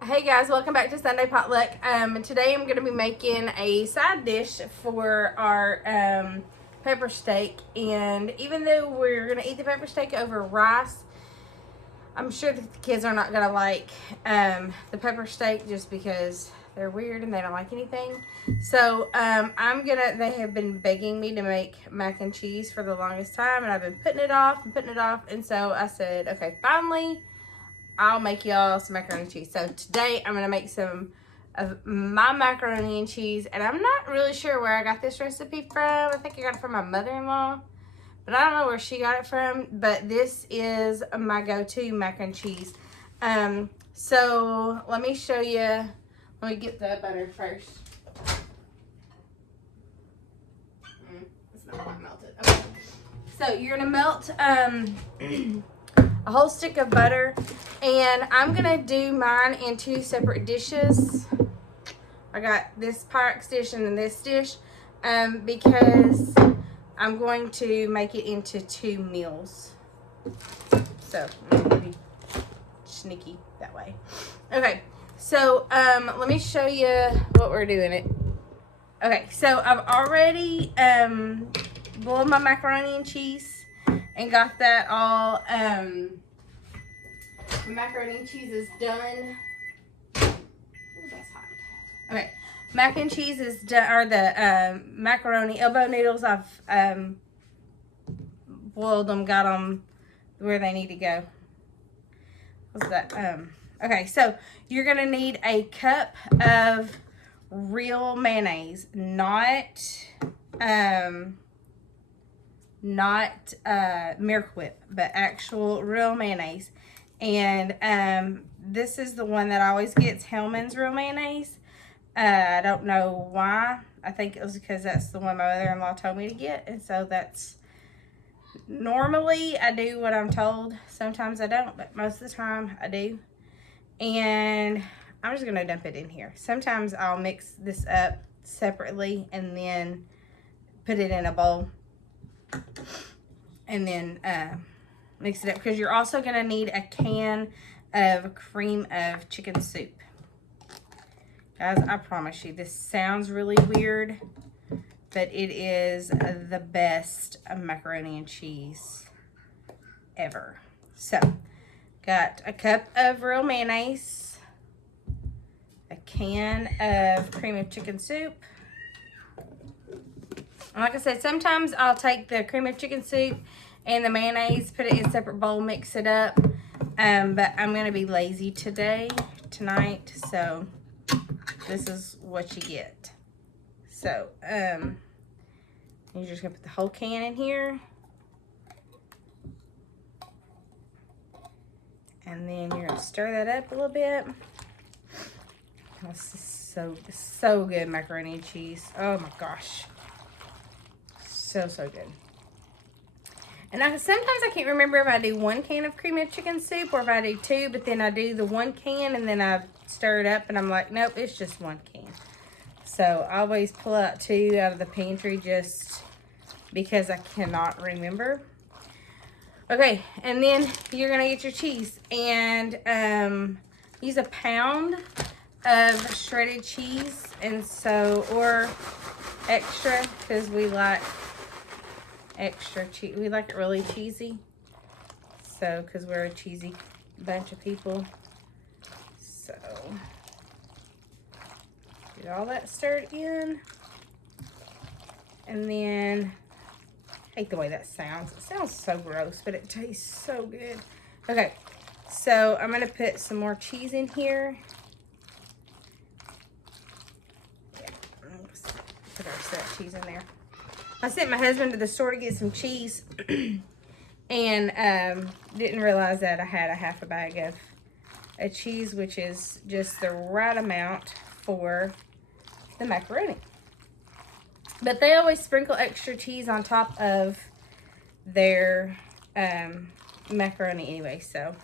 Hey guys, welcome back to Sunday Potluck. Today I'm going to be making a side dish for our pepper steak. And even though we're going to eat the pepper steak over rice, I'm sure that the kids are not going to like the pepper steak just because they're weird and they don't like anything. So they have been begging me to make mac and cheese for the longest time, and I've been putting it off and putting it off. And so I said, okay, finally, I'll make y'all some macaroni and cheese. So today I'm gonna make some of my macaroni and cheese, and I'm not really sure where I got this recipe from. I think I got it from my mother-in-law, but I don't know where she got it from. But this is my go-to mac and cheese. So let me show you. Let me get the butter first. It's not quite melted. Okay. So you're gonna melt a whole stick of butter, and I'm gonna do mine in two separate dishes. I got this Pyrex dish and then this dish because I'm going to make it into two meals. So I'm gonna be sneaky that way. Okay, so let me show you what we're doing. Okay, so I've already boiled my macaroni and cheese and got that all. Macaroni and cheese is done. Ooh, that's hot. Okay, mac and cheese is done, or the macaroni elbow noodles. I've boiled them, got them where they need to go. What's that? Okay, so you're gonna need a cup of real mayonnaise, not Miracle Whip, but actual real mayonnaise. And this is the one that always gets Hellman's real mayonnaise. I don't know why. I think it was because that's the one my mother-in-law told me to get, and so that's normally I do what I'm told. Sometimes I don't, but most of the time I do. And I'm just gonna dump it in here. Sometimes I'll mix this up separately and then put it in a bowl and then mix it up, because you're also going to need a can of cream of chicken soup. Guys, I promise you, this sounds really weird, but it is the best macaroni and cheese ever. So, got a cup of real mayonnaise, a can of cream of chicken soup. And like I said, sometimes I'll take the cream of chicken soup and the mayonnaise, put it in a separate bowl, mix it up. But I'm going to be lazy tonight, so this is what you get. So, you're just going to put the whole can in here. And then you're going to stir that up a little bit. This is so good, macaroni and cheese. Oh my gosh. So good. And sometimes I can't remember if I do one can of cream of chicken soup or if I do two, but then I do the one can and then I stir it up and I'm like, nope, it's just one can. So I always pull out two out of the pantry just because I cannot remember. Okay, and then you're gonna get your cheese and use a pound of shredded cheese, and so, or extra, because we like extra cheese. We like it really cheesy. So, because we're a cheesy bunch of people. So, get all that stirred in. And then, I hate the way that sounds. It sounds so gross, but it tastes so good. Okay, so I'm going to put some more cheese in here. Yeah, put our set cheese in there. I sent my husband to the store to get some cheese and didn't realize that I had a half a bag of cheese, which is just the right amount for the macaroni. But they always sprinkle extra cheese on top of their macaroni anyway, so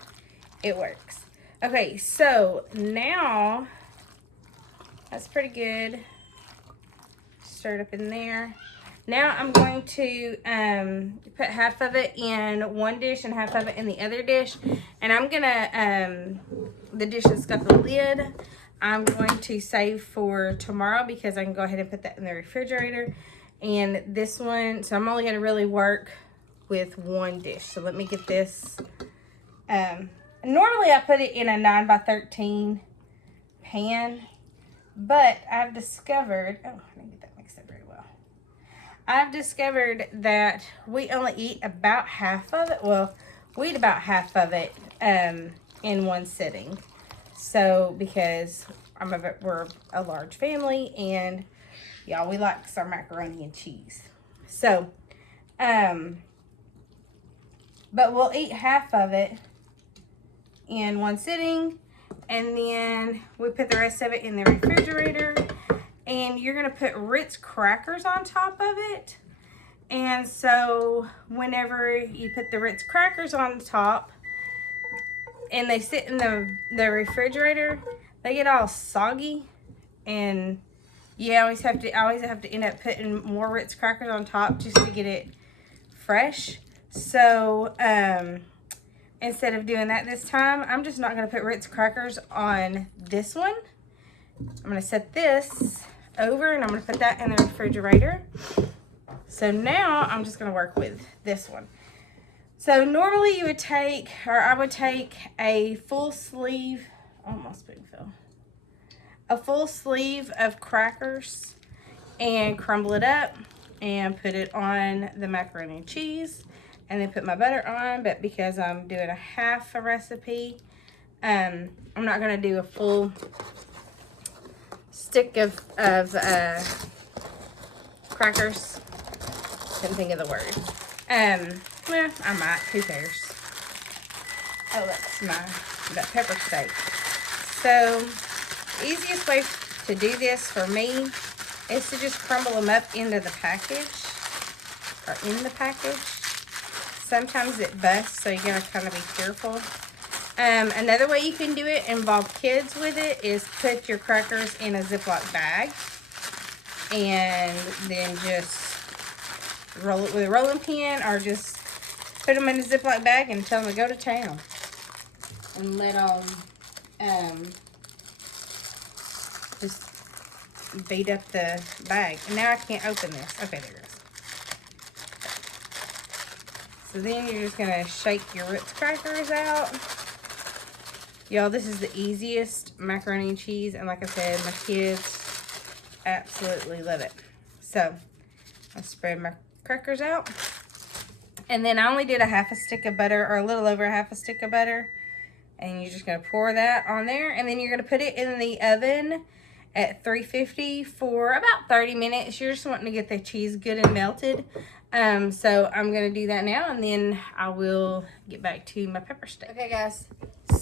it works. Okay, so now that's pretty good. Stir it up in there. Now I'm going to put half of it in one dish and half of it in the other dish. And I'm gonna, the dish that's got the lid, I'm going to save for tomorrow because I can go ahead and put that in the refrigerator. And this one, so I'm only gonna really work with one dish. So let me get this. Normally I put it in a 9 by 13 pan, but I've discovered, oh, I didn't get that mixed up very well. I've discovered that we only eat about half of it. Well, we eat about half of it in one sitting. So because we're a large family, and y'all, we like our macaroni and cheese. So, but we'll eat half of it in one sitting, and then we put the rest of it in the refrigerator. And you're gonna put Ritz crackers on top of it. And so whenever you put the Ritz crackers on top and they sit in the refrigerator, they get all soggy, and you always have to end up putting more Ritz crackers on top just to get it fresh. So instead of doing that this time, I'm just not going to put Ritz crackers on this one. I'm going to set this over, and I'm going to put that in the refrigerator. So now I'm just going to work with this one. So normally you would take, or I would take a full sleeve, almost spoon fill, a full sleeve of crackers and crumble it up and put it on the macaroni and cheese, and then put my butter on. But because I'm doing a half a recipe, I'm not going to do a full stick of crackers. Couldn't think of the word. Well, I might. Who cares? Oh, that's that pepper steak. So, easiest way to do this for me is to just crumble them up into the package, or in the package. Sometimes it busts, so you gotta kind of be careful. Another way you can do it, involve kids with it, is put your crackers in a Ziploc bag and then just roll it with a rolling pin, or just put them in a Ziploc bag and tell them to go to town. And let them just beat up the bag. And now I can't open this. Okay, there it goes. So then you're just gonna shake your Ritz crackers out. Y'all, this is the easiest macaroni and cheese, and like I said, my kids absolutely love it. So I spread my crackers out, and then I only did a half a stick of butter, or a little over a half a stick of butter, and you're just gonna pour that on there, and then you're gonna put it in the oven at 350 for about 30 minutes. You're just wanting to get the cheese good and melted. So I'm gonna do that now, and then I will get back to my pepper steak. Okay guys,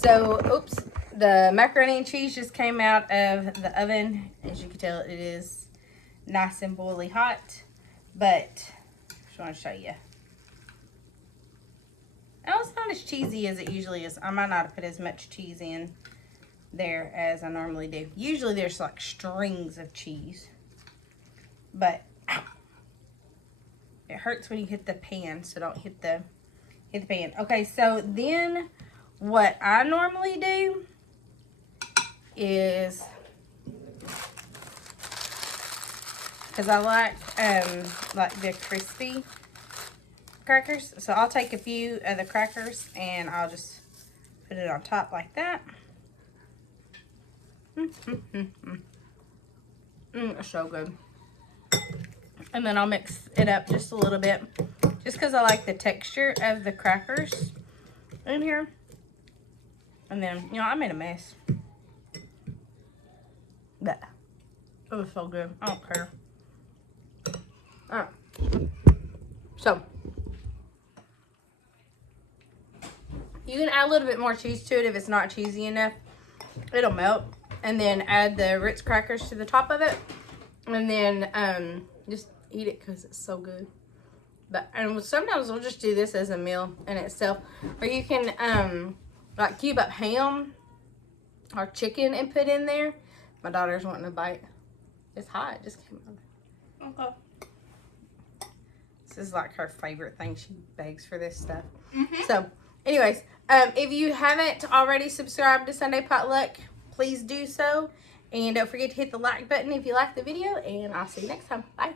so oops, the macaroni and cheese just came out of the oven. As you can tell, it is nice and boiling hot, but I just want to show you. Oh, it's not as cheesy as it usually is. I might not have put as much cheese in there as I normally do. Usually there's like strings of cheese, but it hurts when you hit the pan, so don't hit the pan. Okay, so then what I normally do is, because I like the crispy crackers, so I'll take a few of the crackers and I'll just put it on top like that. It's so good. And then I'll mix it up just a little bit, just because I like the texture of the crackers in here. And then, you know, I made a mess, but it was so good. I don't care. All right. So you can add a little bit more cheese to it if it's not cheesy enough. It'll melt. And then add the Ritz crackers to the top of it. And then just eat it because it's so good. But and sometimes we'll just do this as a meal in itself. Or you can like cube up ham or chicken and put in there. My daughter's wanting a bite. It's hot. It just came out. Okay. This is like her favorite thing. She begs for this stuff. So, anyways, if you haven't already subscribed to Sunday Potluck, please do so. And don't forget to hit the like button if you like the video. And I'll see you next time. Bye.